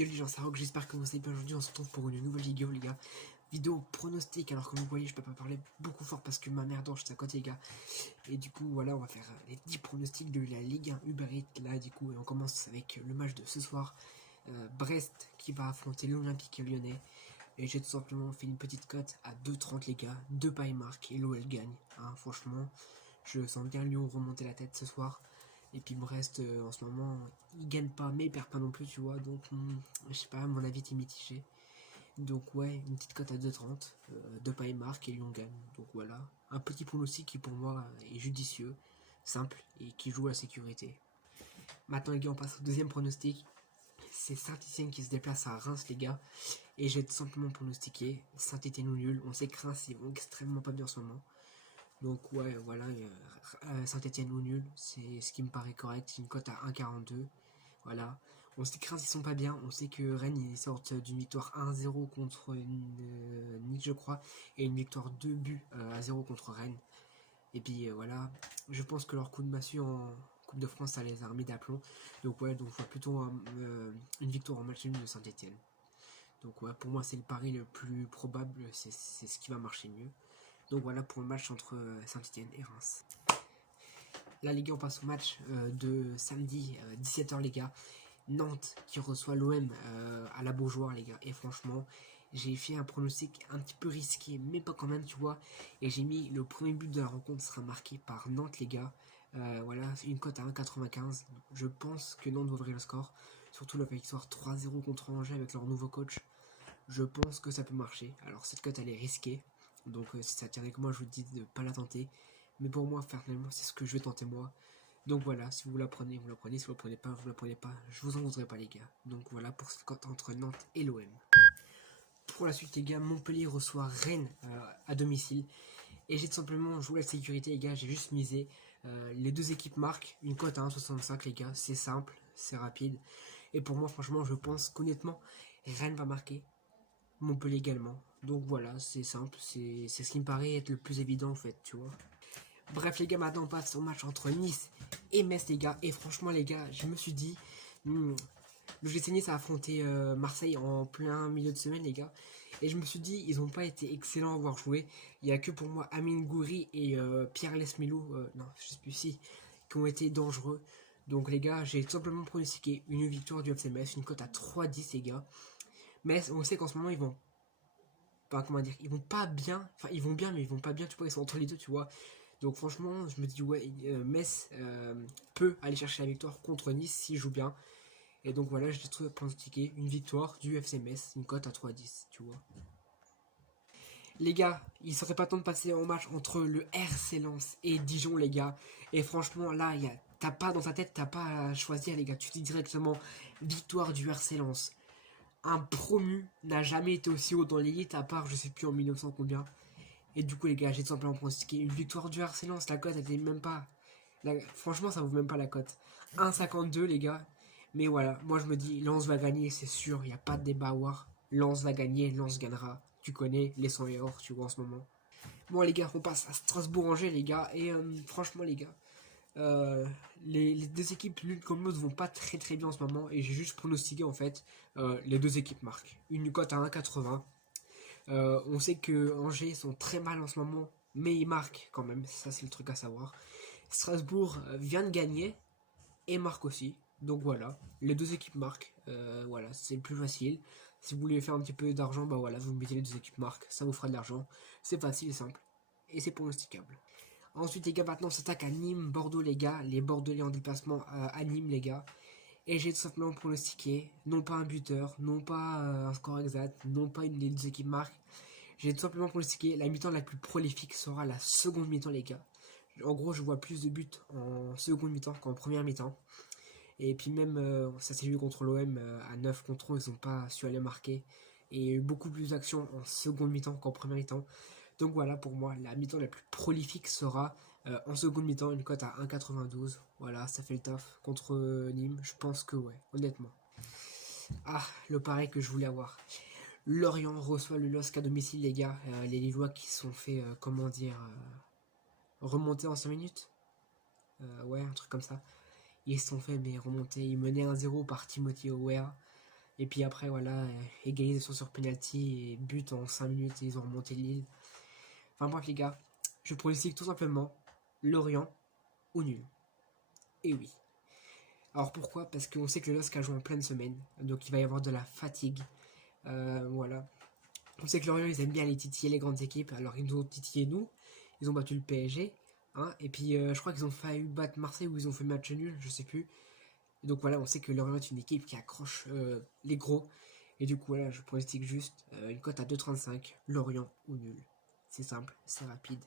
Yo les gens, c'est Rock, j'espère que vous allez bien. Aujourd'hui on se retrouve pour une nouvelle vidéo les gars. Vidéo pronostic, alors comme vous voyez je peux pas parler beaucoup fort parce que ma mère dort juste à côté les gars. Et du coup voilà, on va faire les 10 pronostics de la Ligue 1 Uber Eats là du coup. Et on commence avec le match de ce soir. Brest qui va affronter l'Olympique Lyonnais. Et j'ai tout simplement fait une petite cote à 2,30 les gars. 2 pailles marques et l'OL gagne. Hein, franchement, je sens bien Lyon remonter la tête ce soir. Et puis Brest, en ce moment, il gagne pas, mais il perd pas non plus, tu vois. Donc, je sais pas, à mon avis, t'es mitigé. Donc, ouais, une petite cote à 2,30. De paille marque et Lyon gagne. Donc, voilà. Un petit pronostic qui, pour moi, est judicieux, simple et qui joue à la sécurité. Maintenant, les gars, on passe au deuxième pronostic. C'est Saint-Etienne qui se déplace à Reims, les gars. Et j'ai tout simplement pronostiqué Saint-Etienne ou nul. On sait que Reims, ils vont extrêmement pas bien en ce moment. Donc ouais, voilà, Saint-Etienne ou nul, c'est ce qui me paraît correct, une cote à 1,42. Voilà. On sait que Reims ils sont pas bien, on sait que Rennes ils sortent d'une victoire 1-0 contre Nice je crois, et une victoire 2 buts à 0 contre Rennes. Et puis voilà, je pense que leur coup de massue en Coupe de France ça les a remis d'aplomb. Donc ouais, donc je vois plutôt une victoire en match nul de Saint-Etienne. Donc ouais, pour moi c'est le pari le plus probable, c'est ce qui va marcher mieux. Donc voilà pour le match entre Saint-Etienne et Reims. Là les gars, on passe au match de samedi 17h les gars. Nantes qui reçoit l'OM à la Beaujoire les gars. Et franchement, j'ai fait un pronostic un petit peu risqué, mais pas quand même tu vois. Et j'ai mis le premier but de la rencontre sera marqué par Nantes les gars. Voilà, c'est une cote à 1,95. Je pense que Nantes va ouvrir le score. Surtout la victoire 3-0 contre Angers avec leur nouveau coach. Je pense que ça peut marcher. Alors cette cote elle est risquée. Donc si ça tient avec moi, je vous dis de ne pas la tenter. Mais pour moi, personnellement, c'est ce que je vais tenter moi. Donc voilà, si vous la prenez, vous la prenez. Si vous la prenez pas, vous la prenez pas. Je vous en voudrais pas les gars. Donc voilà pour cette cote entre Nantes et l'OM. Pour la suite les gars, Montpellier reçoit Rennes à domicile. Et j'ai tout simplement joué la sécurité les gars, j'ai juste misé. Les deux équipes marquent, une cote à 1,65 les gars, c'est simple, c'est rapide. Et pour moi franchement je pense qu'honnêtement Rennes va marquer. Montpellier également. Donc voilà, c'est simple, c'est ce qui me paraît être le plus évident en fait, tu vois. Bref les gars, maintenant on passe au match entre Nice et Metz les gars. Et franchement les gars, je me suis dit, le GC Nice a affronté Marseille en plein milieu de semaine les gars. Et je me suis dit, ils n'ont pas été excellents à avoir joué. Il n'y a que pour moi Amine Gouiri et Pierre Lesmelou, non je sais plus si, qui ont été dangereux. Donc les gars, j'ai tout simplement pronostiqué une victoire du FC Metz, une cote à 3,10 les gars. Mais on sait qu'en ce moment ils vont pas, comment dire, ils vont pas bien, enfin ils vont bien mais ils vont pas bien, tu vois, ils sont entre les deux, tu vois. Donc franchement, je me dis ouais, Metz peut aller chercher la victoire contre Nice s'il joue bien. Et donc voilà, j'ai trouvé pronostiqué une victoire du FC Metz, une cote à 3,10, tu vois. Les gars, il serait pas temps de passer au match entre le RC Lens et Dijon les gars. Et franchement là, t'as pas dans ta tête, t'as pas à choisir les gars, tu dis directement victoire du RC Lens. Un promu n'a jamais été aussi haut dans l'élite, à part je sais plus en 1900 combien. Et du coup les gars, j'ai tout simplement pronostiqué une victoire du RC Lens. La cote elle était même pas, franchement ça vaut même pas la cote. 1,52 les gars. Mais voilà, moi je me dis Lens va gagner, c'est sûr, il n'y a pas de débat à avoir. Lens va gagner, Lens gagnera. Tu connais les 100 et or, tu vois en ce moment. Bon les gars, on passe à Strasbourg-Angers les gars. Et franchement les gars, les deux équipes l'une comme l'autre vont pas très très bien en ce moment. Et j'ai juste pronostiqué en fait les deux équipes marquent. Une cote à 1,80. On sait que Angers sont très mal en ce moment, mais ils marquent quand même, ça c'est le truc à savoir. Strasbourg vient de gagner et marque aussi. Donc voilà, les deux équipes marquent. Voilà, c'est le plus facile. Si vous voulez faire un petit peu d'argent, bah voilà, vous mettez les deux équipes marquent, ça vous fera de l'argent. C'est facile et simple. Et c'est pronosticable. Ensuite les gars, maintenant on s'attaque à Nîmes, Bordeaux les gars. Les Bordelais en déplacement à Nîmes les gars. Et j'ai tout simplement pronostiqué, non pas un buteur, non pas un score exact, non pas une des deux équipes marques. J'ai tout simplement pronostiqué la mi-temps la plus prolifique sera la seconde mi-temps les gars. En gros je vois plus de buts en seconde mi-temps qu'en première mi-temps. Et puis même ça s'est joué contre l'OM à 9 contre 1, ils n'ont pas su aller marquer. Et il y a eu beaucoup plus d'actions en seconde mi-temps qu'en première mi-temps. Donc voilà, pour moi, la mi-temps la plus prolifique sera en seconde mi-temps, une cote à 1,92. Voilà, ça fait le taf contre Nîmes. Je pense que ouais, honnêtement. Ah, le pari que je voulais avoir. Lorient reçoit le LOSC à domicile, les gars. Les Lillois qui sont fait, comment dire, remonter en 5 minutes. Ouais, un truc comme ça. Ils se sont fait mais remonter. Ils menaient 1-0 par Timothy Weah. Et puis après, voilà, égalisation sur penalty et but en 5 minutes et ils ont remonté Lille. Enfin bref les gars, je pronostique tout simplement Lorient ou nul. Et oui. Alors pourquoi? Parce qu'on sait que le LOSC a joué en pleine semaine, donc il va y avoir de la fatigue. Voilà. On sait que Lorient, ils aiment bien les titiller les grandes équipes, alors ils nous ont titillé nous, ils ont battu le PSG, hein, et puis je crois qu'ils ont failli battre Marseille ou ils ont fait match nul, je sais plus. Et donc voilà, on sait que Lorient est une équipe qui accroche les gros, et du coup voilà, je pronostique juste une cote à 2,35, Lorient ou nul. C'est simple, c'est rapide.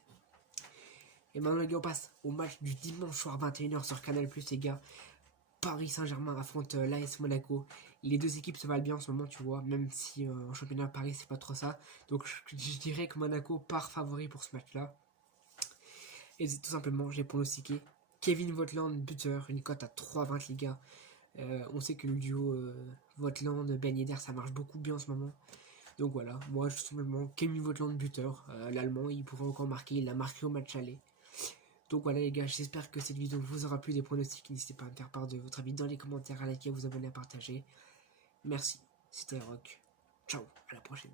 Et maintenant les gars, on passe au match du dimanche soir 21h sur Canal+, les gars. Paris Saint-Germain affronte l'AS Monaco. Les deux équipes se valent bien en ce moment, tu vois, même si en championnat Paris c'est pas trop ça. Donc je dirais que Monaco part favori pour ce match-là. Et tout simplement, j'ai pronostiqué Kevin Votland buteur, une cote à 3,20 les gars. On sait que le duo Votland-Ben Yedder ça marche beaucoup bien en ce moment. Donc voilà, moi tout simplement Kevin Votland buteur, l'allemand, il pourrait encore marquer, il a marqué au match aller. Donc voilà les gars, j'espère que cette vidéo vous aura plu des pronostics. N'hésitez pas à me faire part de votre avis dans les commentaires, à liker, à vous abonner, à partager. Merci, c'était Rock. Ciao, à la prochaine.